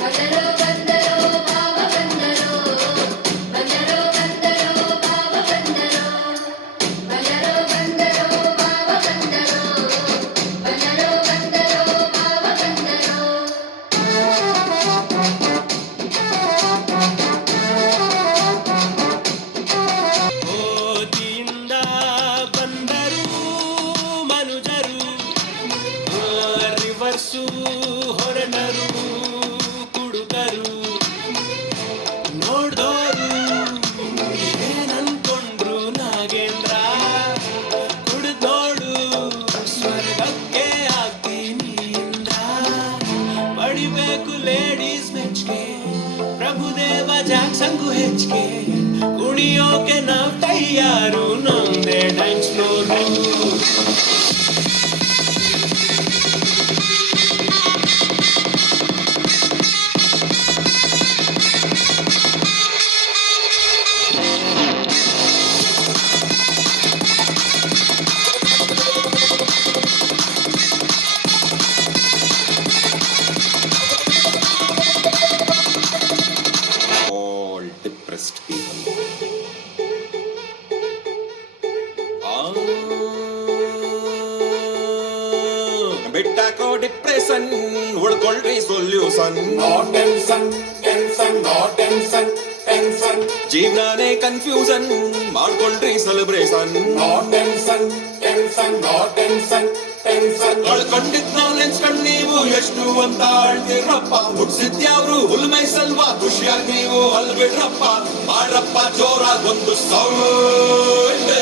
ಬಂದರೋ ಬಂದರೋ ಭಾವ ಬಂದರೋ ಬಂದರೋ ಬಂದರೋ ಭಾವ ಬಂದರೋ ಬಂದರೋ ಬಂದರೋ ಭಾವ ಬಂದರೋ ಬಂದರೋ ಬಂದರೋ ಭಾವ ಬಂದರೋ ಓದಿಯಿಂದ ಬಂದರು ಮನುಜರು ರಿವರ್ಸು ಹೊರಟರು ಕುಡುಕರು ನೋಡ್ದೋರು ಏನನ್ಕೊಂಡ್ರು ನಾಗೇಂದ್ರ ಕುಡ್ದೋಡು ಸ್ವರ್ಗಕ್ಕೆ ಆಗ್ತೀನಿ ಇಂದ್ರ ಪಡಿಬೇಕು ಲೇಡೀಸ್ ಮೆಚ್ಗೆ ಪ್ರಭುದೇವ ಜಾಕ್ಸಂಗು ಹೆಚ್ಚಿಗೆ ಕುಣಿಯೋಕೆ ನಾವ್ ತಯಾರು ನಮ್ದೇ dance floor all depressed people. ಬಿಟ್ಟಾಕೋ ಡಿಪ್ರೆಷನ್ ಹುಡ್ಕೊಳ್ರಿ ಸೊಲ್ಯೂಷನ್ ಜೀವನಾನೇ ಕನ್ಫ್ಯೂಷನ್ ಮಾಡ್ಕೊಳ್ರಿ ಸೆಲೆಬ್ರೇಷನ್ ಕಳ್ಕೊಂಡಿದ್ ನಾವ್ ನೆನ್ಸ್ಕೊಂಡ್ ನೀವು ಎಷ್ಟು ಅಂತ ಆಳ್ತಿರಪ್ಪ ಹುಡ್ಸಿದ್ಯಾವ್ರು ಹುಲ್ಮೈ ಸಲ್ವಾ ಖುಷಿಯಾಗಿ ನೀವು ಅಲ್ಬಿಡ್ರಪ್ಪ ಮಾಡ್ರಪ್ಪ ಜೋರಾಗ್ ಒಂದು ಸೌಂಡ್